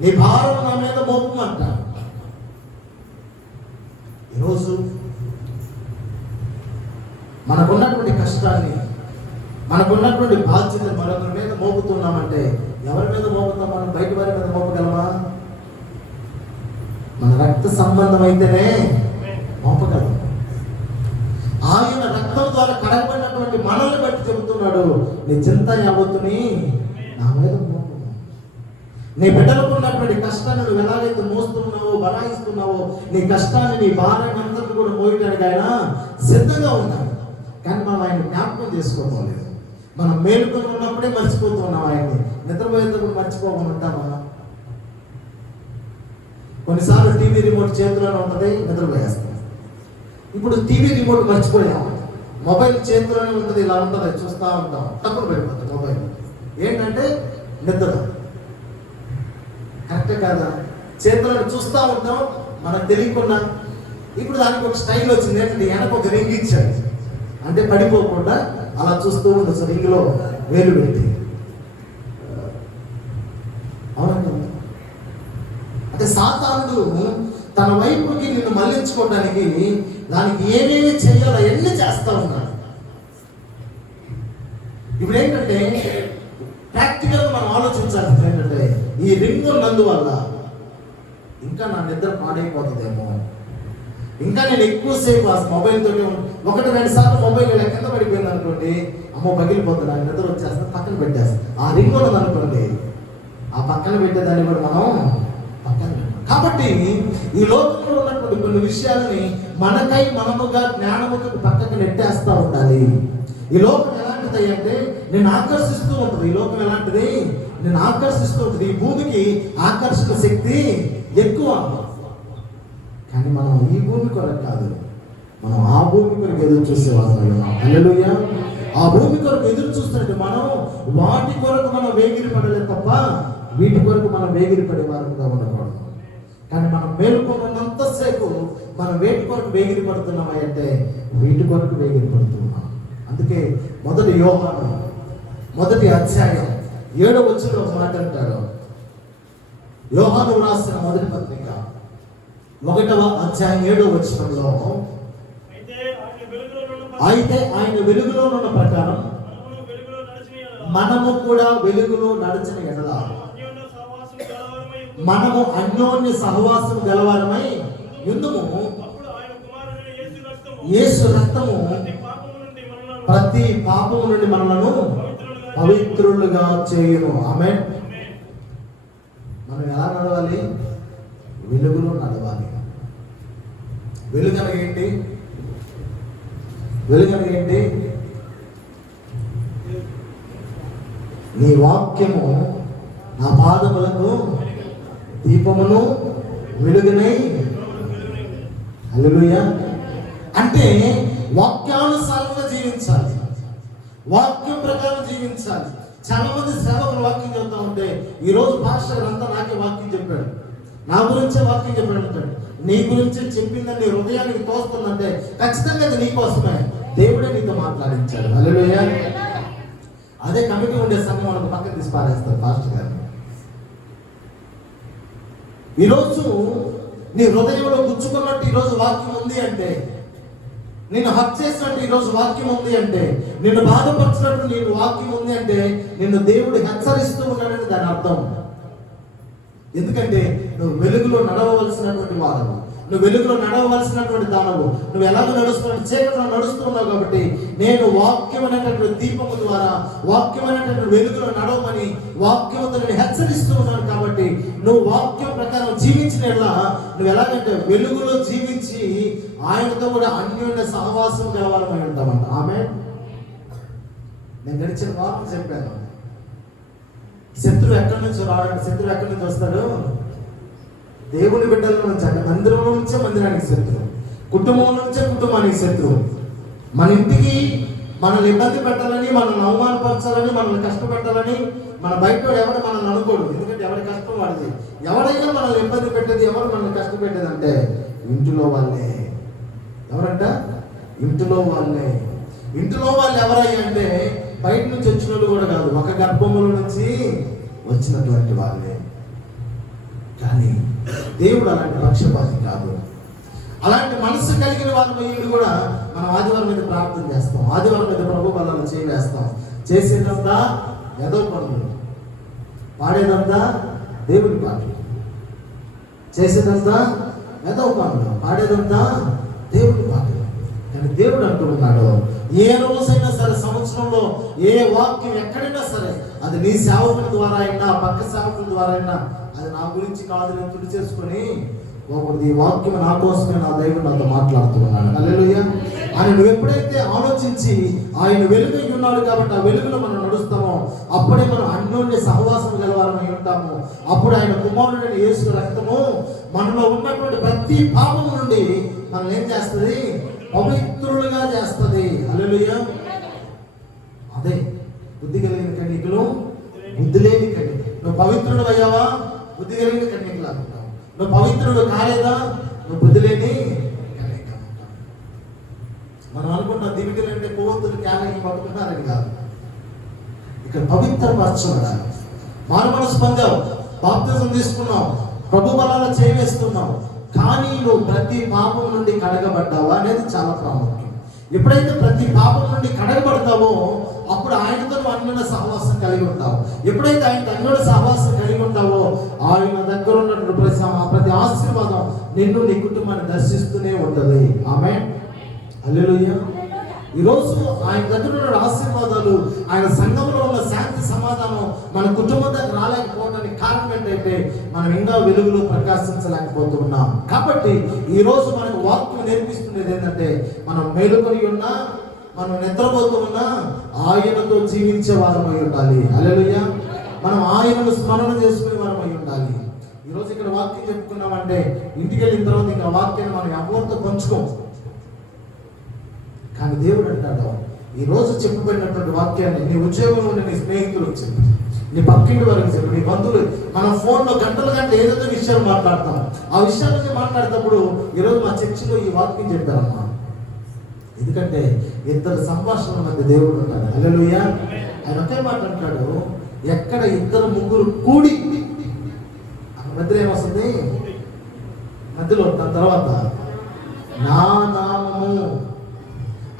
నీ భారం నా మీద మోపు అంట. ఈరోజు మనకున్నటువంటి కష్టాన్ని, మనకున్నటువంటి బాధ్యత మరొకరి మీద మోపుతున్నామంటే ఎవరి మీద మోపుతాం? మనం బయట వారి మీద మోపగలమా? మన రక్త సంబంధం అయితేనే మోపగలం. ఆయన రక్తం ద్వారా కడగబడినటువంటి మనల్ని బట్టి చెబుతున్నాడు, నీ చింత యావత్తుని నా మీద మోపు. నీ బిడ్డలకు ఉన్నటువంటి కష్టాన్ని నువ్వు ఎలాగైతే మోస్తున్నావో, బలాయిస్తున్నావో, నీ కష్టాన్ని, నీ భారాన్ని అంతటి కూడా మోయడానికి ఆయన సిద్ధంగా ఉన్నాడు. కానీ మనం ఆయన జ్ఞాపకం చేసుకోలేదు. మనం మేలుకొని ఉన్నప్పుడే మర్చిపోతున్నాం ఆయన్ని. నిద్రపోయేటప్పుడు మర్చిపోకుండా ఉంటామా? కొన్నిసార్లు టీవీ రిమోట్ చేతిలోనే ఉంటుంది, నిద్రపోయేస్తాం. ఇప్పుడు టీవీ రిమోట్ మర్చిపోయాం, మొబైల్ చేతిలోనే ఉంటుంది, ఇలా ఉంటుంది, చూస్తూ ఉంటాం, తక్కువ పడిపోతుంది మొబైల్. ఏంటంటే నిద్ర. కరెక్టే కాదా? చేతిలో చూస్తూ ఉంటాం, మనకు తెలియకుండా. ఇప్పుడు దానికి ఒక స్టైల్ వచ్చింది, ఏంటంటే వెనక ఒక రింగ్ ఇచ్చాడు, అంటే పడిపోకుండా అలా చూస్తూ ఉండొచ్చు, రింగ్లో వేలు పెట్టి. అవునండి. అంటే సాతానుడు తన వైపుకి నిన్ను మళ్లించుకోవడానికి దానికి ఏమేమి చేయాలో ఎన్ని చేస్తూ ఉన్నాడు. ఇప్పుడు ఏంటంటే ప్రాక్టికల్గా మనం ఆలోచించాల్సింది ఏంటంటే, ఈ రింగ్ నందువల్ల ఇంకా నా నిద్ర పాడైపోతుందేమో, ఇంకా నేను ఎక్కువసేపు ఆ మొబైల్ తోటి 1-2 సార్లు మొబైల్ కింద పడిపోయింది అనుకోండి, అమ్మో పగిలిపోతుంది, నాకు నిద్ర వచ్చేస్తుంది, పక్కన పెట్టేస్తాను. ఆ రింగ్ ఉన్నది అనుకోండి, ఆ పక్కన పెట్టేదాన్ని కూడా మనం పక్కన పెట్టాం. కాబట్టి ఈ లోకంలో ఉన్నటువంటి కొన్ని విషయాలని మనకై మనముగా జ్ఞానముగా పక్కకు నెట్టేస్తూ ఉండాలి. ఈ లోకం ఎలాంటిది అంటే నేను ఆకర్షిస్తూ ఉంటుంది. ఈ లోకం ఎలాంటిది? నేను ఆకర్షిస్తూ ఉంటుంది. ఈ భూమికి ఆకర్షణ శక్తి ఎక్కువ. కానీ మనం ఈ భూమి కొరకు కాదు, మనం ఆ భూమి కొరకు ఎదురు చూసేవాళ్ళం. హల్లెలూయా. ఆ భూమి కొరకు ఎదురు చూస్తుంటే మనం వాటి కొరకు మనం వేగిరి పడలేదు తప్ప వీటి కొరకు మనం వేగిరి పడే వారుగా ఉండకూడదు. కానీ మనం మేలుకున్నంతసేపు మనం వేటి కొరకు వేగిరి పడుతున్నామా అంటే వీటి కొరకు వేగిరి పడుతున్నాం. అందుకే మొదటి యోహాను 1వ అధ్యాయం 7వ వచనంలో మాట్లాడతాడు. యోహాను రాసిన మొదటి పత్రిక 1వ అధ్యాయం 7వ వచనంలో, అయితే ఆయన వెలుగులో ఉన్న ప్రకారం మనము కూడా వెలుగులో నడిచిన ఎడల మనము అన్యోన్య సహవాసం గలవారమై యుందుము. యేసు రక్తము ప్రతి పాపము నుండి మనలను పవిత్రులుగా చేయును. ఆమేన్. మనం ఎలా నడవాలి? వెలుగులో నడవాలి. వెలుగనగేంటి? వెలుగనగేంటి? నీ వాక్యము నా పాదములకు దీపమును వెలుగునై. హల్లెలూయా. అంటే వాక్యానుసారంగా జీవించాలి, వాక్యం ప్రకారం జీవించాలి. చాలా మంది సేవకులు వాక్యం చెప్తా ఉంటే, ఈరోజు పాస్టర్ అంతా నాకే వాక్యం చెప్పాడు, నా గురించే వాక్యం చెప్పాడు అంటాడు. నీ గురించి చెప్పిందని నీ హృదయానికి తోస్తుందంటే ఖచ్చితంగా అది నీకోసమే, దేవుడే నీతో మాట్లాడించాడు. హల్లెలూయా. అదే కమిటీ ఉండే సంఘం మనకు పక్కన తీసి పారేస్తారు పాస్టర్ గారు. ఈరోజు నీ హృదయంలో గుచ్చుకున్నట్టు ఈరోజు వాక్యం ఉంది అంటే, నిన్ను హత్య చేసినట్టు ఈరోజు వాక్యం ఉంది అంటే, నిన్ను బాధపరిచినట్టు నీకు వాక్యం ఉంది అంటే, నిన్ను దేవుడు హెచ్చరిస్తూ ఉన్నాడని దాని అర్థం. ఎందుకంటే నువ్వు వెలుగులో నడవవలసినటువంటి వాడవు, నువ్వు వెలుగులో నడవవలసినటువంటి దానవు. నువ్వు ఎలాగో నడుస్తున్నావు, చీకటిలో నడుస్తున్నావు కాబట్టి నేను వాక్యం అనేటటువంటి దీపము ద్వారా, వాక్యం అనేటటువంటి వెలుగులో నడవమని వాక్యముతో నేను హెచ్చరిస్తూ ఉన్నాను. కాబట్టి నువ్వు వాక్యం ప్రకారం జీవించినట్లా నువ్వు ఎలాగంటే వెలుగులో జీవించి ఆయనతో కూడా అన్యోన్య సహవాసం కలవాలని ఉంటామంట. ఆమె నేను గడిచిన వారం చెప్పాను, శత్రువు ఎక్కడి నుంచి రావడానికి, శత్రువు ఎక్కడి నుంచి వస్తాడు? దేవుని బిడ్డల నుంచి, అంటే మందిరంలో నుంచే మందిరానికి శత్రువు, కుటుంబం నుంచే కుటుంబానికి శత్రువు. మన ఇంటికి మనల్ని ఇబ్బంది పెట్టాలని, మనల్ని అవమానపరచాలని, మనల్ని కష్టపెట్టాలని మన బయట ఎవరు మనల్ని అనుకోడు. ఎందుకంటే ఎవరి కష్టం వాడిది. ఎవరైనా మనల్ని ఇబ్బంది పెట్టేది, ఎవరు మనల్ని కష్టపెట్టేది అంటే ఇంటిలో వాళ్ళే. ఎవరంట? ఇంటిలో వాళ్ళే. ఇంటిలో వాళ్ళు ఎవరయ్యా అంటే బయట నుంచి వచ్చిన వాళ్ళు కూడా కాదు, ఒక గర్భముల నుంచి వచ్చినటువంటి వాళ్ళే. కానీ దేవుడు అలాంటి పక్షపాతి కాదు. అలాంటి మనసు కలిగిన వారి వీళ్ళు కూడా మనం ఆదివారం మీద ప్రార్థన చేస్తాం, ఆదివారం మీద ప్రభు బలాలు చేయవేస్తాం. చేసేదంతా ఏదో పనులు, పాడేదంతా దేవుడి పాటలు, చేసేదంతా ఏదో పనులు, పాడేదంతా దేవుడి పాటలు. కానీ దేవుడు అంటూ ఉన్నాడు, ఏ రోజైనా సరే సంవత్సరంలో ఏ వాక్యం ఎక్కడైనా సరే అది నీ సేవకుల ద్వారా అయినా, పక్క సేవకుల ద్వారా అయినా, అది నా గురించి కాదు, నేను తుడి చేసుకొని ఒకటి ఈ వాక్యం నా కోసమే నా దేవుడు నాతో మాట్లాడుతూ ఉన్నాడు. హల్లెలూయా. ఆయన నువ్వు ఎప్పుడైతే ఆలోచించి ఆయన వెలుగు ఉన్నాడు కాబట్టి ఆ వెలుగులో మనం నడుస్తామో అప్పుడే మనం అన్యోన్య సహవాసం గలవారమై ఉంటాము. అప్పుడు ఆయన కుమారుడైన యేసు రక్తము మనలో ఉన్నటువంటి ప్రతి పాపం నుండి మనం ఏం చేస్తుంది? పవిత్రులుగా చేస్తుంది. హల్లెలూయా. అదే బుద్ధి కలిగిన కన్యకలు, బుద్ధి లేని కన్యక. నువ్వు పవిత్రుడు అయ్యావా? బుద్ధి కలిగిన కన్యకలు అంటావు. నువ్వు పవిత్రుడు కాలేదా? నువ్వు బుద్ధి లేని కన్యక. మనం అనుకుంటాం దివికలు అంటే కొవ్వొత్తులు క్యాలకి పట్టుకున్నారని కాదు. ఇక్కడ పవిత్రపరచబడాలి. మారు మనసు పొందావు, బాప్తిజం తీసుకున్నావు, ప్రభు బలాలు చేయవేస్తున్నావు, కానీ నువ్వు ప్రతి పాపం నుండి కడగబడ్డావా అనేది చాలా ప్రాముఖ్యం. ఎప్పుడైతే ప్రతి పాపం నుండి కడగబడతావో అప్పుడు ఆయనతో నువ్వు అన్యోన్య సహవాసం కలిగి ఉంటావు. ఎప్పుడైతే ఆయనతో అన్యోన్య సహవాసం కలిగి ఉంటావో ఆయన దగ్గర ఉన్నటువంటి ప్రతి ఆశీర్వాదం నిన్ను, నీ కుటుంబాన్ని దర్శిస్తూనే ఉంటుంది. ఆమేన్. హల్లెలూయా. ఈరోజు ఆయన దగ్గర ఉన్న ఆశీర్వాదాలు, ఆయన సంఘంలో ఉన్న శాంతి సమాధానం మన కుటుంబం దగ్గర రాలేకపోవడానికి కారణం ఏంటంటే మనం ఇంకా వెలుగులో ప్రకాశించలేకపోతున్నాం. కాబట్టి ఈరోజు మనకు వాక్యం నేర్పిస్తున్నది ఏంటంటే మనం మేలుకొని ఉన్నా, మనం నిద్రపోతూ ఉన్నా ఆయనతో జీవించే వారమై ఉండాలి. హల్లెలూయా. మనం ఆయనను స్మరణ చేసుకునే వారమై ఉండాలి. ఈరోజు ఇక్కడ వాక్యం చెప్పుకున్నామంటే ఇంటికి వెళ్ళిన తర్వాత ఇంకా వాక్యాన్ని మనం ఎవరితో పంచుకోం. కానీ దేవుడు అంటాడు, ఈ రోజు చెప్పబడినటువంటి వాక్యాన్ని నీ ఉద్యోగంలో నీ స్నేహితులకు చెప్పి, నీ పక్కింటి వారికి చెప్పి, నీ బంధువులు. మనం ఫోన్లో గంటల ఏదో విషయాలు మాట్లాడతాం. ఆ విషయాల నుంచి మాట్లాడేటప్పుడు ఈరోజు మా చర్చిలో ఈ వాక్యం చెప్పారమ్మా. ఎందుకంటే ఇద్దరు సంభాషణల మధ్య దేవుడు ఉంటాడు. హల్లెలూయా. ఆయన ఒకే మాట అంటాడు, ఎక్కడ ఇద్దరు ముగ్గురు కూడి, మధ్యలో ఏమొస్తుంది? మధ్యలో దాని తర్వాత నా నామము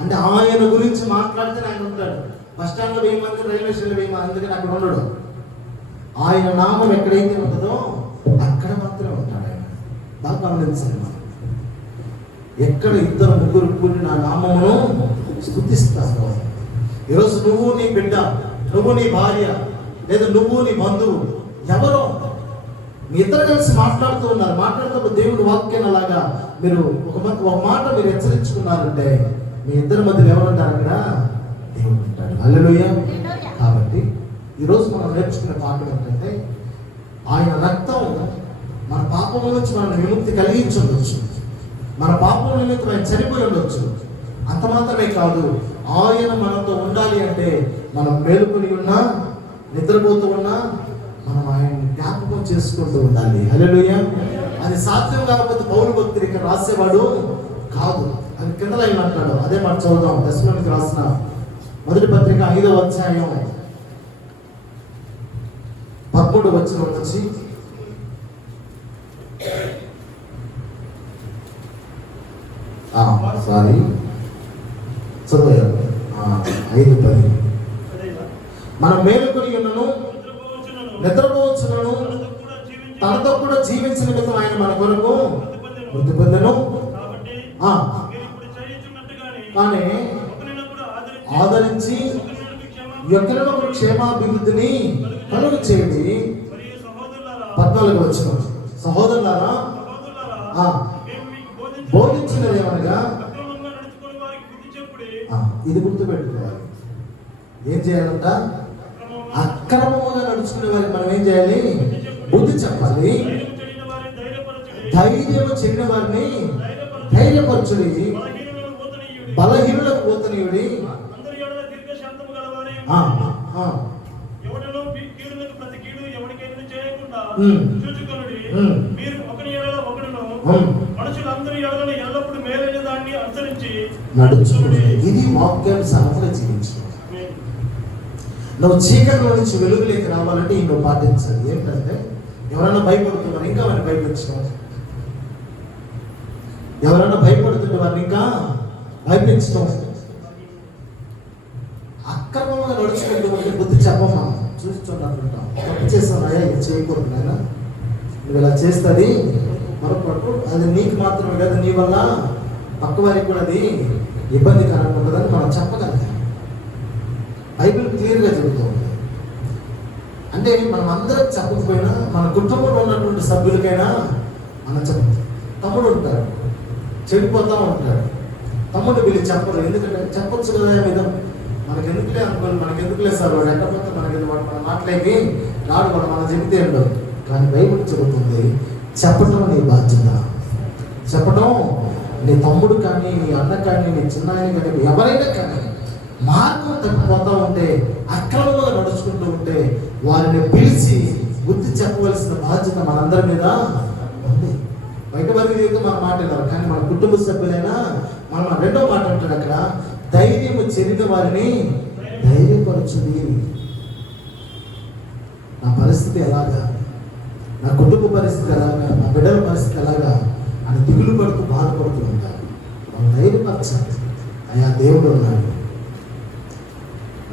అంటే ఆయన గురించి మాట్లాడితే ఆయన ఉంటాడు. బస్ స్టాండ్లో 1000 మంది, రైల్వే స్టేషన్లో 1000 మంది, అందుకని అక్కడ ఉండడు. ఆయన నామం ఎక్కడైతే ఉంటుందో అక్కడ మాత్రమే ఉంటాడు ఆయన. బాగా గమనించండి. ఎక్కడ ఇద్దరు ముగ్గురు కూడి నా నామమును స్తుతిస్తాను. ఈరోజు నువ్వు నీ బిడ్డ, నువ్వు నీ భార్య, లేదా నువ్వు నీ బంధువు ఎవరో మీ ఇద్దరు కలిసి మాట్లాడుతూ ఉన్నారు. మాట్లాడుతున్నప్పుడు దేవుడు వాక్యాన్ని అలాగా మీరు ఒక మాట మీరు హెచ్చరించుకున్నారంటే మీ ఇద్దరి మధ్యలో ఎవరు ఉంటారు? అక్కడ దేవుడు ఉంటాడు. హల్లెలూయా. కాబట్టి ఈరోజు మనం నేర్చుకునే పాఠం ఏంటంటే ఆయన రక్తం మన పాపం నుంచి మనం విముక్తి కలిగించవచ్చు. మన పాపం నిమిత్తం ఆయన చనిపోయి ఉండొచ్చు, అంత మాత్రమే కాదు, ఆయన మనతో ఉండాలి అంటే మనం మేలుకొని ఉన్నా, నిద్రపోతూ ఉన్నా మనం ఆయన జ్ఞాపకం చేసుకుంటూ ఉండాలి. హల్లెలూయా. అది సాధ్యం కాకపోతే పౌలు భక్తుడు ఇక్కడ రాసేవాడు కాదు. అది కింద లైన్ అంటాడు. అదే మాట చదువుదాం. దశలోనికి రాసిన మొదటి పత్రిక 5వ అధ్యాయం 13వ వచనం నుంచి చదువు 5:10. మనం మేలుకొని ఉన్నను, నిద్రపోవచ్చును, తనతో కూడా జీవించిన నిమిత్తం ఆయన మన కొరకు మృతి పొందెను. కానీ ఆదరించి యొక్కలను క్షేమాభివృద్ధిని కలుగు చేయండి. 14వ వచనం. సహోదరులారా, బోధించినది ఏమనగా, ఇది గుర్తుపెట్టుకోవాలి. ఏం చేయాలంట? అక్రమముగా నడుచుకునే వారికి మనం ఏం చేయాలి? బుద్ధి చెప్పాలి. ధైర్యం చెడిన వారిని ధైర్యపరచుడి, బలహీనులకు పోతనీయుడి. నడుచుకుని ఇది వాక్యానుసారంగా జీవించడం. నువ్వు చీకటిలో నుంచి వెలుగులోకి రావాలంటే నువ్వు పాటించాలి. ఏంటంటే, ఎవరైనా భయపడుతున్నారు ఇంకా వారిని భయపించడం, ఎవరైనా భయపడుతుంటే వారిని ఇంకా భయపించడం, అక్రమంగా నడుచుకుంటూ ఉంటే బుద్ధి చెప్పమా, చూస్తున్నట్టుంటాం. తప్పు చేస్తానయ్యా, ఇది చేయకూడదు నాయన, నువ్వు ఇలా చేస్తుంది మరొకటి, అది నీకు మాత్రమే కాదు, నీ వల్ల పక్క వారికి కూడా అది ఇబ్బందికరంగా ఉంటుందని మనం చెప్పగలం. బైబిల్ క్లియర్గా చెబుతుంది. అంటే మనం అందరం చెప్పకపోయినా, మన కుటుంబంలో ఉన్నటువంటి సభ్యులకైనా మనం తమ్ముడు ఉంటాడు, చెడిపోతూ ఉంటాడు, తమ్ముడు వీళ్ళు చెప్పరు. ఎందుకంటే చెప్పొచ్చు కదా విధం, మనకి ఎందుకులే అనుకోండి, మనకి ఎందుకులే సార్ వాడు ఎక్కకపోతే మనకి మన మాటలేకి రాడు, వాడు మనం చెబితే ఉండవు. కానీ బైబిల్ చెబుతుంది, చెప్పడం నీ బాధ్యత. చెప్పడం నీ తమ్ముడు కానీ, నీ అన్న కానీ, నీ చిన్న ఆయన కానీ, ఎవరైనా కానీ మార్గం తప్పిపోతూ ఉంటే, అక్రమంగా నడుచుకుంటూ ఉంటే వారిని పిలిచి బుద్ధి చెప్పవలసిన బాధ్యత మనందరి మీద ఉంది. బయట వారికి అయితే మన మాట విన్నారు, కానీ మన కుటుంబ సభ్యులైనా మనం రెండో మాట ఉంటాడు అక్కడ, ధైర్యము చెరిన వారిని ధైర్యపరచుది. నా పరిస్థితి ఎలాగా, నా కుటుంబ పరిస్థితి ఎలాగా, నా బిడ్డల పరిస్థితి ఎలాగా అని దిగులు పడుతూ బాధపడుతూ ఉంటారు. మనం ధైర్యపరచాలి. అయ్యా దేవుడు ఉన్నాడు,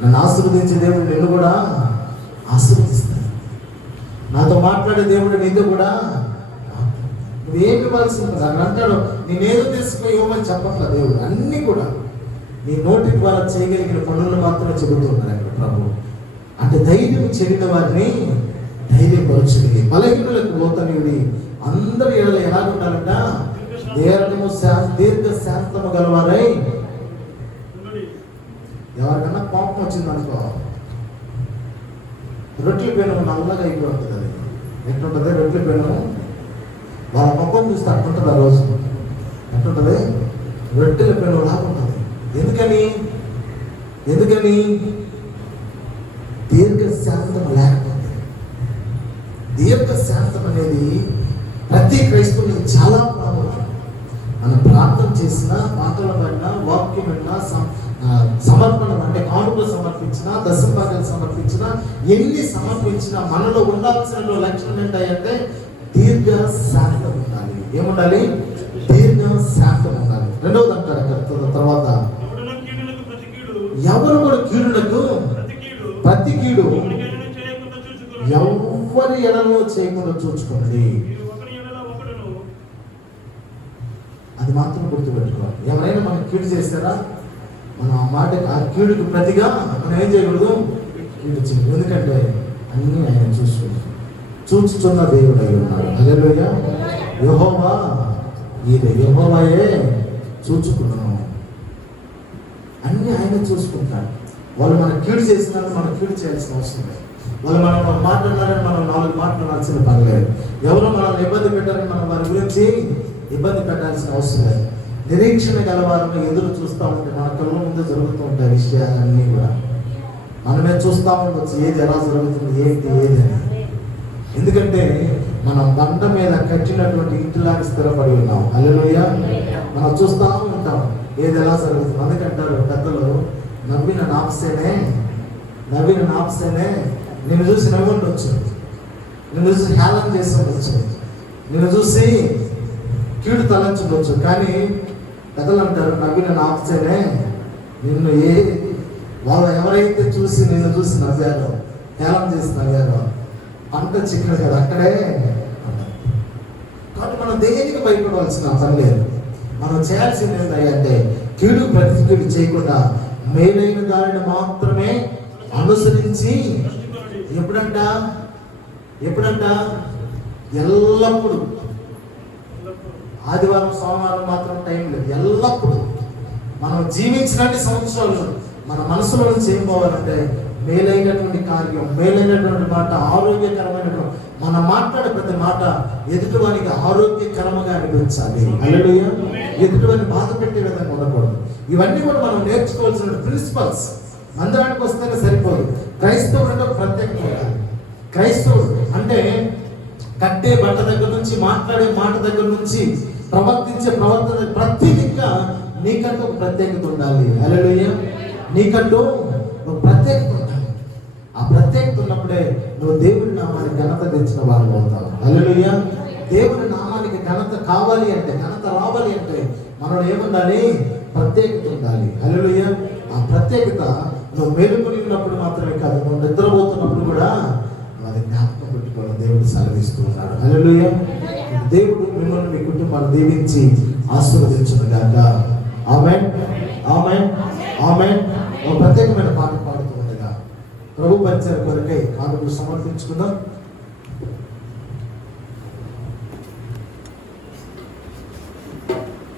నన్ను ఆశీర్వదించే దేవుడు నిన్ను కూడా ఆశీర్వదిస్తాడు, నాతో మాట్లాడే దేవుడు నీతో కూడా. నువ్వేమి ఇవ్వాల్సి ఉంటుంది అక్కడ అంటాడు, నేనేదో తీసుకుని ఇవ్వమని చెప్పట్లా దేవుడు, అన్నీ కూడా నీ నోటి ద్వారా చేయగలిగిన పనులను మాత్రమే చెబుతున్నాడు అక్కడ ప్రభు. అంటే ధైర్యం చెడిన వారిని ధైర్యపరచుడి, బలహీనులకు పోతనీయుడి. అందరూ ఎలా ఉండాలంట? దీర్ఘ శాంతము గలవారై. ఎవరికన్నా కోపం వచ్చింది అనుకో, రొట్టెల పెనము నల్లగా అయిపోయి ఉంటుంది. అది ఎట్లుంటుంది? రొట్టెల పెనము వాళ్ళ ముఖం చూస్తే అట్లుంటుంది. ఆ రోజు ఎట్లుంటుంది? రొట్టెల పెనము లాగా ఉంటుంది. ఎందుకని దీర్ఘ శాంతం లేకపోతే. దీర్ఘ శాంతం అనేది ప్రతి క్రైస్తవునికి చాలా ప్రాముఖ్యం. మనం ప్రార్థన చేసినా, పాటల పడినా, వాక్యం విన్నా, సమర్పణ అంటే కానుకలు సమర్పించినా, దశంభాగాలు సమర్పించినా, ఎన్ని సమర్పించినా మనలో ఉండాల్సిన లక్షణం ఏంటంటే దీర్ఘ శాంతం ఉండాలి. ఏముండాలి? దీర్ఘ శాంతం ఉండాలి. రెండవది అంటారు అక్కడ తర్వాత, ఎవరు కూడా కీడులకు ప్రతి కీడు ఎవరి ఎడలో చేయకుండా చూసుకోండి. అది మాత్రం గుర్తుపెట్టుకోవాలి. ఎవరైనా మనకు కీడు చేస్తారా, మనం ఆ మాట ఆ కీడుకు ప్రతిగా మనం ఏం చేయకూడదు? కీడు చేయకూడదు. ఎందుకంటే అన్నీ ఆయన చూస్తున్న దేవుడు అయి ఉన్నాడు. హల్లెలూయా. యెహోవా ఇది యెహోవాయే చూచుకున్నాను, అన్నీ ఆయన చూసుకుంటాడు. వాళ్ళు మనకు కీడు చేసినారు, మనం కీడు చేయాల్సిన అవసరం లేదు. వాళ్ళు మనం మాట్లాడారని మనం 4 మాట్లాడాల్సిన పని లేదు. ఎవరో మనల్ని ఇబ్బంది పెట్టారని మనం వారి గురించి ఇబ్బంది పెట్టాల్సిన అవసరం లేదు. నిరీక్షణ గలవారిని ఎదురు చూస్తూ ఉంటే మన కళ్ళ ముందు జరుగుతూ ఉంటాయి విషయాలన్నీ కూడా. మనమే చూస్తూ ఉండొచ్చు ఏది ఎలా జరుగుతుంది, ఏంటి ఏది అని. ఎందుకంటే మనం బండ మీద కట్టినటువంటి ఇంటిలాగా స్థిరపడి ఉన్నాం. హల్లెలూయా. మనం చూస్తూ ఉంటాం ఏది ఎలా జరుగుతుంది. అందుకంటారు పెద్దలు, నవ్విన నాప్సేనే నిన్ను చూసి నవ్వు ఉండొచ్చు, నిన్ను చూసి హేళన చేసి ఉండొచ్చు, నిన్ను చూసి కీడు తలంచుండొచ్చు, కానీ పెద్దలు అంటారు నవ్విన నాప్సేనే నిన్ను వాళ్ళు ఎవరైతే చూసి నిన్ను చూసి నవ్వారో, హేళన చేసి నవ్వారో పంట చిక్కడు కదా అక్కడే. కాబట్టి మనం దేనికి భయపడవలసిన పని లేదు. మనం చేయాల్సింది ఏంటంటే కీడు ప్రతికీడు చేయకుండా మేలైన దానిని మాత్రమే అనుసరించి ఎప్పుడంట ఎల్లప్పుడు, ఆదివారం సోమవారం మాత్రం టైం లేదు, ఎల్లప్పుడు మనం జీవించినన్ని సంవత్సరాలు మన మనసులో నుంచి ఏం పోవాలంటే మేలైనటువంటి కార్యం, మేలైనటువంటి మాట, ఆరోగ్యకరమైనటువంటి మనం మాట్లాడే ప్రతి మాట ఎదుటివానికి ఆరోగ్యకరంగా అనిపించాలి. హల్లెలూయా. ఎదుటివారిని బాధ పెట్టే విధంగా ఉండకూడదు. ఇవన్నీ కూడా మనం నేర్చుకోవాల్సిన ప్రిన్సిపల్స్. మందిరానికి వస్తేనే సరిపోదు. క్రైస్తవుడు అంటే ఒక ప్రత్యేకత ఉండాలి. క్రైస్తవుడు అంటే కట్టే బట్ట దగ్గర నుంచి, మాట్లాడే మాట దగ్గర నుంచి, ప్రవర్తించే ప్రవర్తన ప్రతిదిగా నీకంటూ ఒక ప్రత్యేకత ఉండాలి. హల్లెలూయా. నీకంటూ ఒక ప్రత్యేకత ఉండాలి. ఆ ప్రత్యేకత ఉన్నప్పుడే నువ్వు దేవుడి నామానికి ఘనత తెచ్చిన వారు అవుతావు. హల్లెలూయా. దేవుడి నామానికి ఘనత కావాలి అంటే, ఘనత రావాలి అంటే మనలో ఏముండాలి? ప్రత్యేకత ఉండాలి. హల్లెలూయా. ఆ ప్రత్యేకత నువ్వు మేలుకొని ఉన్నప్పుడు మాత్రమే కాదు, నువ్వు నిద్రపోతున్నప్పుడు కూడా అది జ్ఞాపకం పెట్టుకోవాలని దేవుడు సెలవిస్తూ ఉన్నాడు. హల్లెలూయా. దేవుడు మిమ్మల్ని మీ కుటుంబాన్ని దీవించి ఆశీర్వదించును గాక. ఆమేన్, ఆమేన్, ఆమేన్. ఒక ప్రత్యేకమైన పాట పాడుతూ ఉండగా ప్రభు పరిచయం కొరకై కానుకలు సమర్పించుకుందాం.